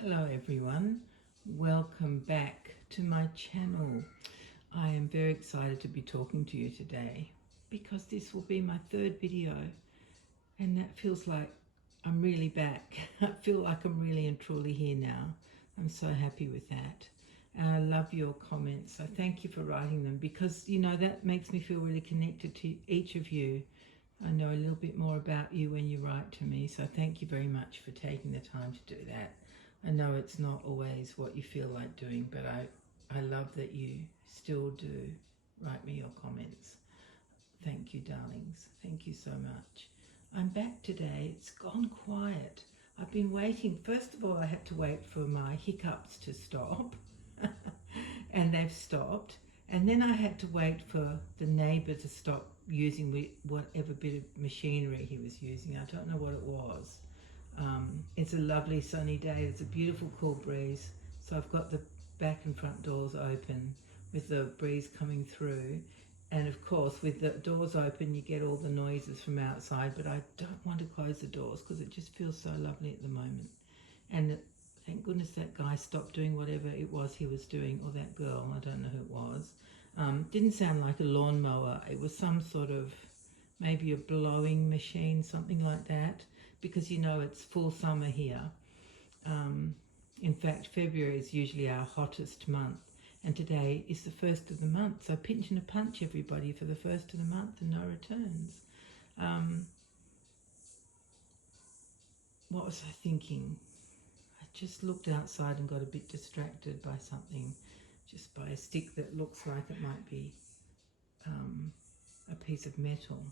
Hello everyone, welcome back to my channel. I am very excited to be talking to you today because this will be my third video and that feels like I'm really back. I feel like I'm really and truly here now. I'm so happy with that. And I love your comments. So thank you for writing them because that makes me feel really connected to each of you. I know a little bit more about you when you write to me, so thank you very much for taking the time to do that. I know it's not always what you feel like doing, but I love that you still do write me your comments. Thank you, darlings. Thank you so much. I'm back today. It's gone quiet. I've been waiting. First of all, I had to wait for my hiccups to stop, and they've stopped. And then I had to wait for the neighbour to stop using whatever bit of machinery he was using. I don't know what it was. It's a lovely sunny day. It's a beautiful cool breeze. So I've got the back and front doors open with the breeze coming through. And of course, with the doors open, you get all the noises from outside. But I don't want to close the doors because it just feels so lovely at the moment. And thank goodness that guy stopped doing whatever it was he was doing, or that girl, I don't know who it was. Didn't sound like a lawnmower. It was some sort of, maybe a blowing machine, something like that, because it's full summer here. In fact, February is usually our hottest month, and today is the first of the month. So pinch and a punch, everybody, for the first of the month and no returns. What was I thinking? I just looked outside and got a bit distracted by something, just by a stick that looks like it might be a piece of metal.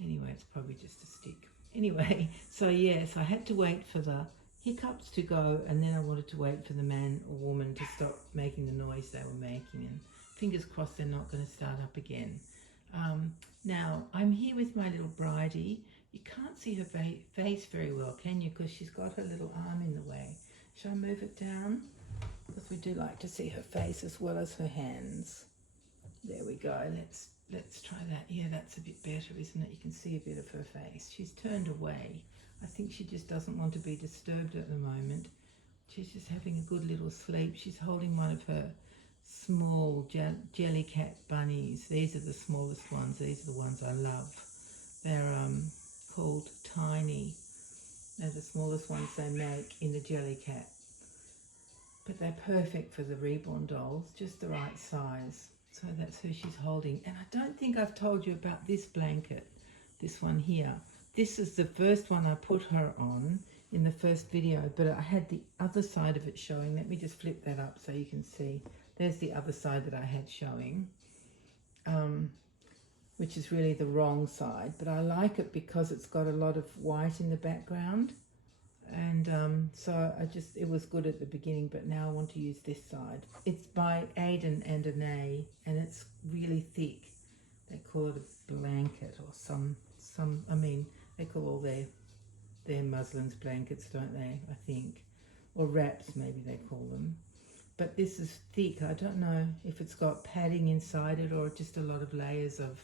Anyway, it's probably just a stick. Anyway, so yes, I had to wait for the hiccups to go, and then I wanted to wait for the man or woman to stop making the noise they were making, and fingers crossed they're not going to start up again. Now, I'm here with my little bridie. You can't see her face very well, can you? Because she's got her little arm in the way. Shall I move it down? Because we do like to see her face as well as her hands. There we go. Let's try that. Yeah, that's a bit better, isn't it? You can see a bit of her face. She's turned away. I think she just doesn't want to be disturbed at the moment. She's just having a good little sleep. She's holding one of her small jellycat bunnies. These are the smallest ones. These are the ones I love. They're called Tiny. They're the smallest ones they make in the Jellycat. But they're perfect for the reborn dolls, just the right size. So that's who she's holding. And I don't think I've told you about this blanket, this one here. This is the first one I put her on in the first video, but I had the other side of it showing. Let me just flip that up so you can see. There's the other side that I had showing, which is really the wrong side. But I like it because it's got a lot of white in the background. And so it was good at the beginning, but now I want to use this side. It's by Aiden and Anae, and it's really thick. They call it a blanket, or they call all their muslins blankets, don't they? I think, or wraps maybe they call them. But this is thick. I don't know if it's got padding inside it or just a lot of layers of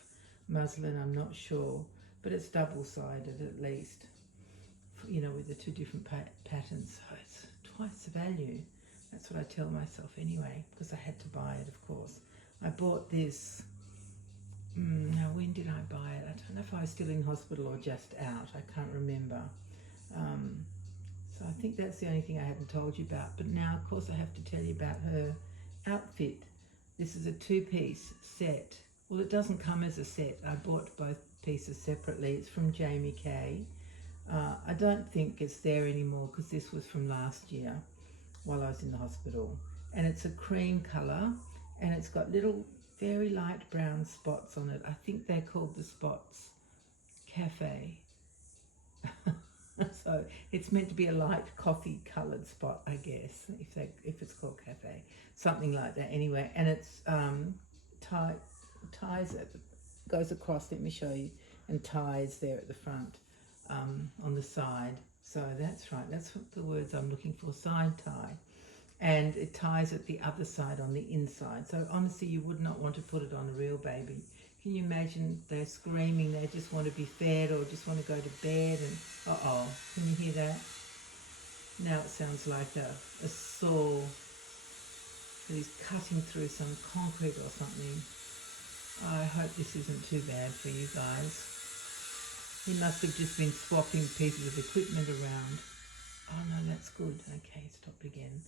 muslin. I'm not sure, but it's double-sided at least. With the two different patterns, so it's twice the value. That's what I tell myself anyway, because I had to buy it, of course. I bought this, now when did I buy it? I don't know if I was still in hospital or just out, I can't remember. So I think that's the only thing I haven't told you about, but now of course I have to tell you about her outfit. This is a two-piece set. Well, it doesn't come as a set. I bought both pieces separately. It's from Jamie Kay. I don't think it's there anymore because this was from last year while I was in the hospital. And it's a cream colour, and it's got little very light brown spots on it. I think they're called the spots Cafe. So it's meant to be a light coffee coloured spot, I guess, if it's called Cafe. Something like that anyway. And it's ties it, goes across, let me show you, and ties there at the front. On the side. So that's right, that's what the words I'm looking for, side tie. And it ties at the other side on the inside. So honestly, you would not want to put it on a real baby. Can you imagine they're screaming, they just want to be fed or just want to go to bed, and can you hear that? Now it sounds like a saw that is cutting through some concrete or something. I hope this isn't too bad for you guys. He must have just been swapping pieces of equipment around. Oh no, that's good. Okay, stop again.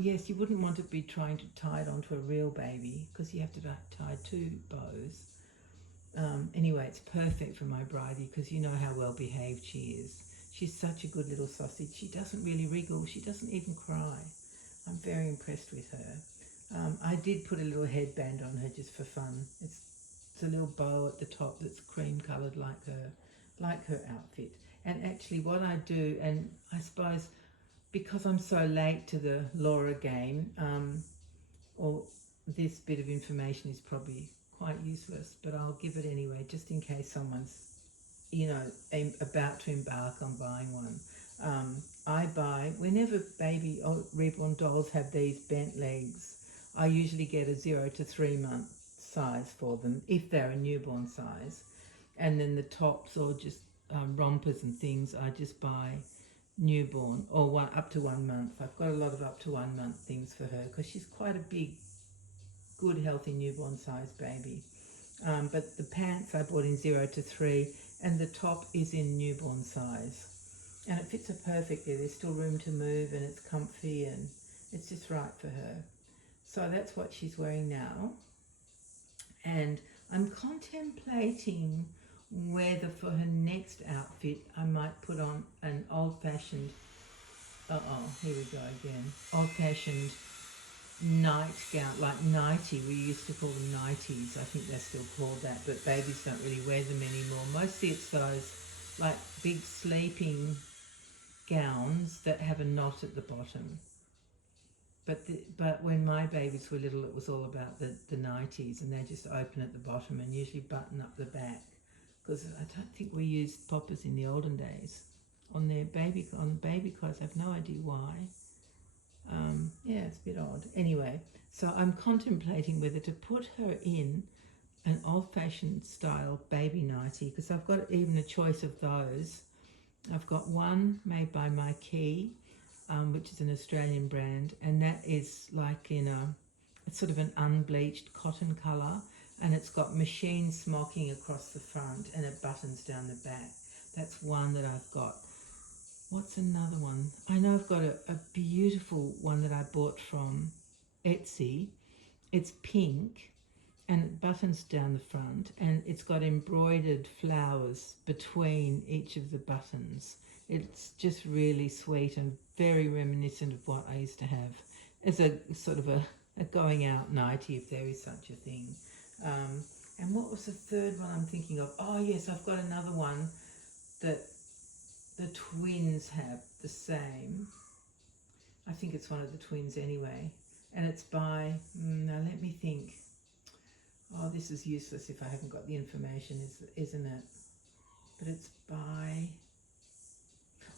Yes, you wouldn't want to be trying to tie it onto a real baby because you have to tie 2 bows. Anyway, it's perfect for my bridie because you know how well behaved she is. She's such a good little sausage. She doesn't really wriggle. She doesn't even cry. I'm very impressed with her. I did put a little headband on her just for fun. It's a little bow at the top that's cream coloured like her outfit. And actually what I do, and I suppose because I'm so late to the Laura game, or this bit of information is probably quite useless, but I'll give it anyway, just in case someone's, you know, about to embark on buying one. I buy, whenever baby or reborn dolls have these bent legs, I usually get a 0 to 3 month size for them, if they're a newborn size. And then the tops or just rompers and things, I just buy newborn or up to 1 month. I've got a lot of up to 1 month things for her because she's quite a big, good, healthy newborn size baby. But the pants I bought in 0 to 3 and the top is in newborn size. And it fits her perfectly. There's still room to move and it's comfy and it's just right for her. So that's what she's wearing now. And I'm contemplating whether for her next outfit I might put on an old-fashioned, here we go again, old-fashioned nightgown, like nightie. We used to call them nighties. I think they're still called that, but babies don't really wear them anymore. Mostly it's those like big sleeping gowns that have a knot at the bottom. But when my babies were little, it was all about the nighties, and they just open at the bottom and usually button up the back. Because I don't think we used poppers in the olden days on baby clothes. I have no idea why. Yeah, it's a bit odd. Anyway, so I'm contemplating whether to put her in an old-fashioned style baby nightie, because I've got even a choice of those. I've got one made by My Key, which is an Australian brand, and that is like it's sort of an unbleached cotton colour, and it's got machine smocking across the front and it buttons down the back. That's one that I've got. What's another one? I know I've got a beautiful one that I bought from Etsy. It's pink and it buttons down the front and it's got embroidered flowers between each of the buttons. It's just really sweet and very reminiscent of what I used to have as a sort of a going out nightie, if there is such a thing. And what was the third one I'm thinking of? Oh yes, I've got another one that the twins have the same. I think it's one of the twins anyway. And it's by, now let me think. Oh, this is useless if I haven't got the information, isn't it? But it's by,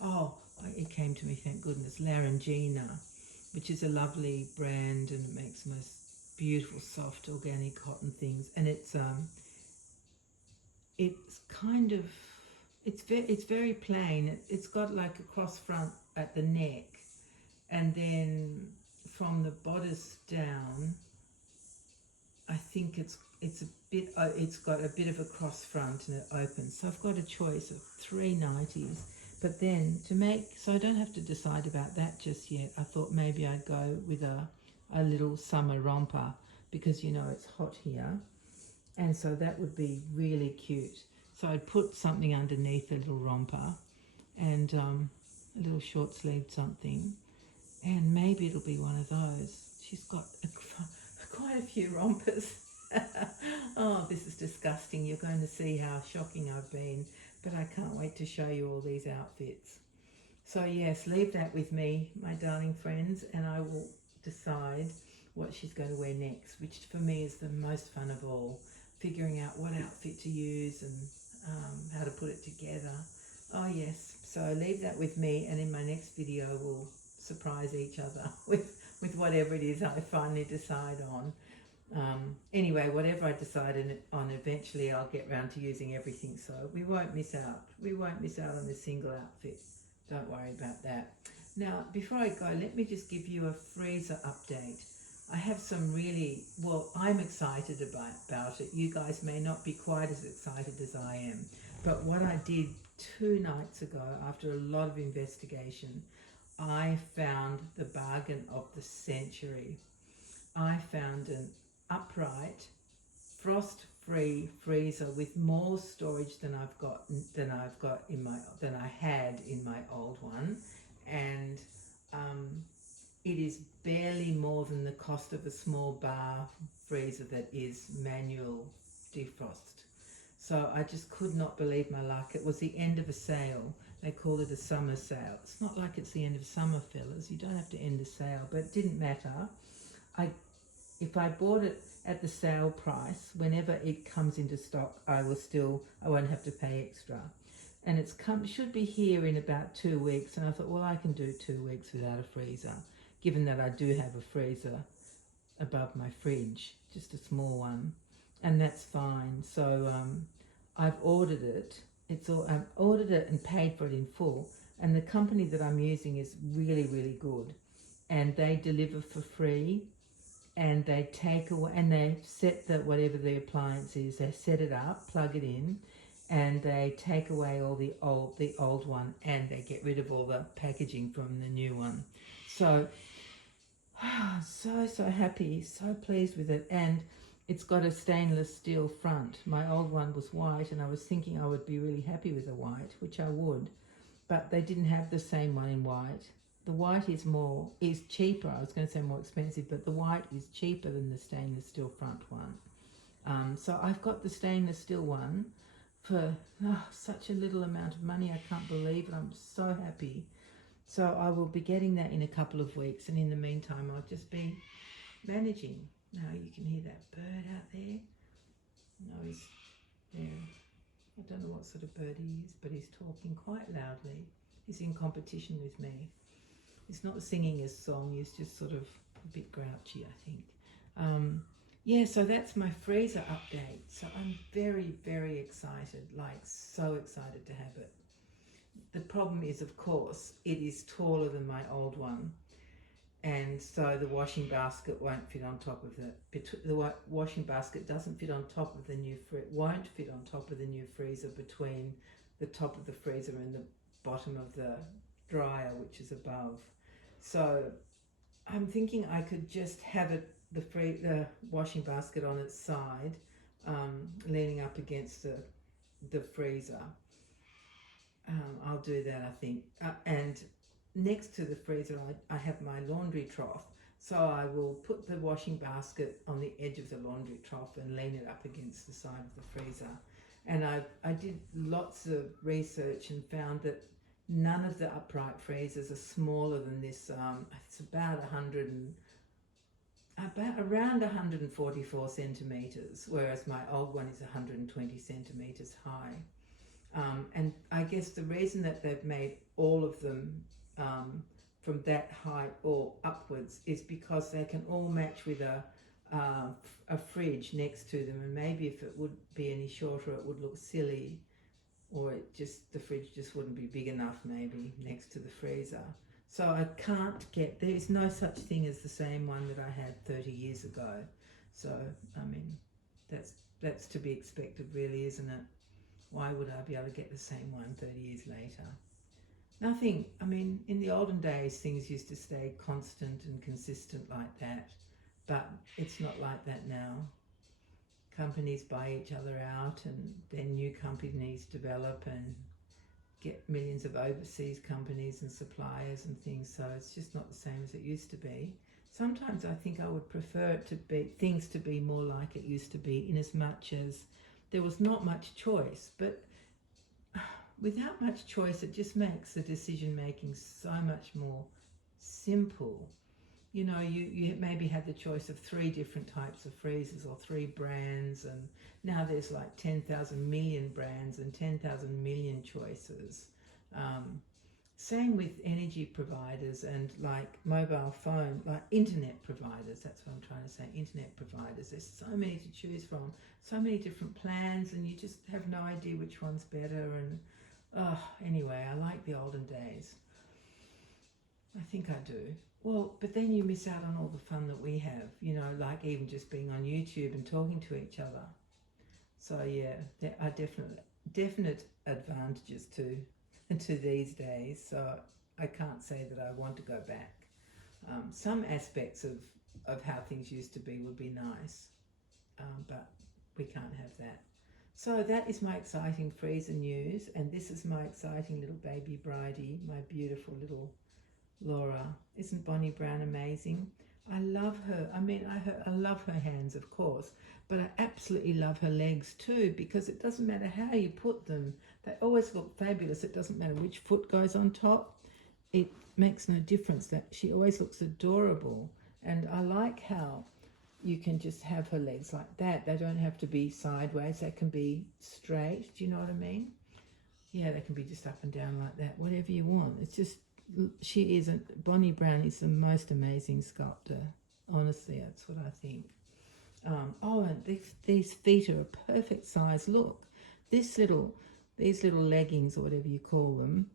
oh, it came to me, thank goodness, Larangina, which is a lovely brand and it makes the most beautiful, soft, organic cotton things. And it's kind of, it's very plain. It's got like a cross front at the neck, and then from the bodice down, I think it's got a bit of a cross front and it opens. So I've got a choice of 3 nighties. But then so I don't have to decide about that just yet. I thought maybe I'd go with a little summer romper because you know it's hot here, and so that would be really cute. So I'd put something underneath a little romper and a little short sleeved something, and maybe it'll be one of those. She's got quite a few rompers. Oh, this is disgusting. You're going to see how shocking I've been, but I can't wait to show you all these outfits. So yes, leave that with me, my darling friends, and I will decide what she's going to wear next, which for me is the most fun of all, figuring out what outfit to use and how to put it together. Oh yes, so leave that with me, and in my next video we'll surprise each other with whatever it is I finally decide on. Anyway, whatever I decide on, eventually I'll get round to using everything, so we won't miss out. We won't miss out on a single outfit. Don't worry about that. Now, before I go, let me just give you a freezer update. I have some really, well, I'm excited about it. You guys may not be quite as excited as I am. But what I did 2 nights ago, after a lot of investigation, I found the bargain of the century. I found an upright, frost-free freezer with more storage than I had in my old one, and it is barely more than the cost of a small bar freezer that is manual defrost. So I just could not believe my luck. It was the end of a sale. They called it a summer sale. It's not like it's the end of summer, fellas. You don't have to end a sale, but it didn't matter. If I bought it at the sale price, whenever it comes into stock, I won't have to pay extra. And should be here in about 2 weeks. And I thought, well, I can do 2 weeks without a freezer, given that I do have a freezer above my fridge, just a small one, and that's fine. So I've ordered it. I've ordered it and paid for it in full. And the company that I'm using is really, really good, and they deliver for free. And they take away, and they set whatever the appliance is, they set it up, plug it in, and they take away all the old one, and they get rid of all the packaging from the new one. So so happy, so pleased with it. And it's got a stainless steel front. My old one was white, and I was thinking I would be really happy with a white, which I would, but they didn't have the same one in white. The white is cheaper. I was going to say more expensive, but the white is cheaper than the stainless steel front one. So I've got the stainless steel one for such a little amount of money. I can't believe it. I'm so happy. So I will be getting that in a couple of weeks, and in the meantime I'll just be managing. Now you can hear that bird out there. No, he's there. I don't know what sort of bird he is, but he's talking quite loudly. He's in competition with me. He's not singing his song, he's just sort of a bit grouchy, I think. Yeah, so that's my freezer update. So I'm very, very excited, like so excited to have it. The problem is, of course, it is taller than my old one. And so the washing basket won't fit on top of it. The washing basket doesn't fit on top of the won't fit on top of the new freezer, between the top of the freezer and the bottom of the dryer, which is above. So I'm thinking I could just have the washing basket on its side, leaning up against the freezer. I'll do that, I think. And next to the freezer, I have my laundry trough. So I will put the washing basket on the edge of the laundry trough and lean it up against the side of the freezer. And I did lots of research and found that none of the upright freezers are smaller than this. It's about around 144 centimetres, whereas my old one is 120 centimetres high. And I guess the reason that they've made all of them from that height or upwards is because they can all match with a fridge next to them, and maybe if it would be any shorter it would look silly, or the fridge just wouldn't be big enough maybe next to the freezer. So there is no such thing as the same one that I had 30 years ago. So I mean, that's to be expected really, isn't it? Why would I be able to get the same one 30 years later? Nothing. I mean, in the olden days things used to stay constant and consistent like that, but it's not like that now. Companies buy each other out, and then new companies develop and get millions of overseas companies and suppliers and things, so it's just not the same as it used to be. Sometimes I think I would prefer things to be more like it used to be, in as much as there was not much choice, but without much choice it just makes the decision making so much more simple. You know, you maybe had the choice of 3 different types of freezers or 3 brands, and now there's like 10,000 million brands and 10,000 million choices. Same with energy providers and like mobile phone, like internet providers, that's what I'm trying to say, internet providers. There's so many to choose from, so many different plans, and you just have no idea which one's better. And anyway, I like the olden days. I think I do. Well, but then you miss out on all the fun that we have, you know, like even just being on YouTube and talking to each other. So yeah, there are definite advantages to these days. So I can't say that I want to go back. Some aspects of how things used to be would be nice, but we can't have that. So that is my exciting freezer news, and this is my exciting little baby Bridie, my beautiful little Laura. Isn't Bonnie Brown amazing? I love her. I mean, I love her hands, of course, but I absolutely love her legs too, because it doesn't matter how you put them. They always look fabulous. It doesn't matter which foot goes on top. It makes no difference. That she always looks adorable. And I like how you can just have her legs like that. They don't have to be sideways. They can be straight. Do you know what I mean? Yeah, they can be just up and down like that. Whatever you want. It's just, Bonnie Brown is the most amazing sculptor. Honestly, that's what I think. Oh, and these feet are a perfect size. Look, these little leggings, or whatever you call them,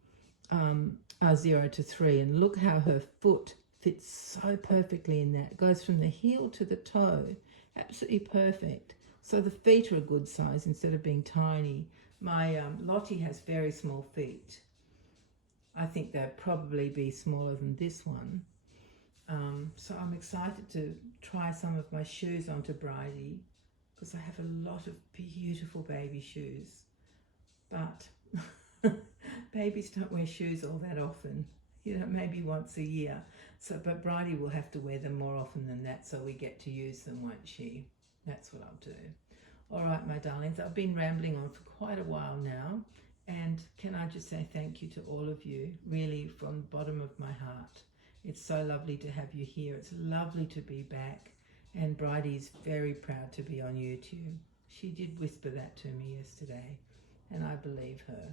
are 0 to 3. And look how her foot fits so perfectly in that. It goes from the heel to the toe. Absolutely perfect. So the feet are a good size instead of being tiny. My Lottie has very small feet. I think they'd probably be smaller than this one. So I'm excited to try some of my shoes onto Bridie, because I have a lot of beautiful baby shoes. But babies don't wear shoes all that often, you know, maybe once a year. So, but Bridie will have to wear them more often than that, so we get to use them, won't she? That's what I'll do. All right, my darlings, I've been rambling on for quite a while now, and can I just say thank you to all of you, really from the bottom of my heart. It's so lovely to have you here. It's lovely to be back, and Bridie's very proud to be on YouTube. She did whisper that to me yesterday, and I believe her.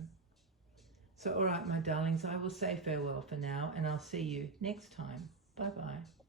So all right, my darlings, I will say farewell for now, and I'll see you next time. Bye-bye.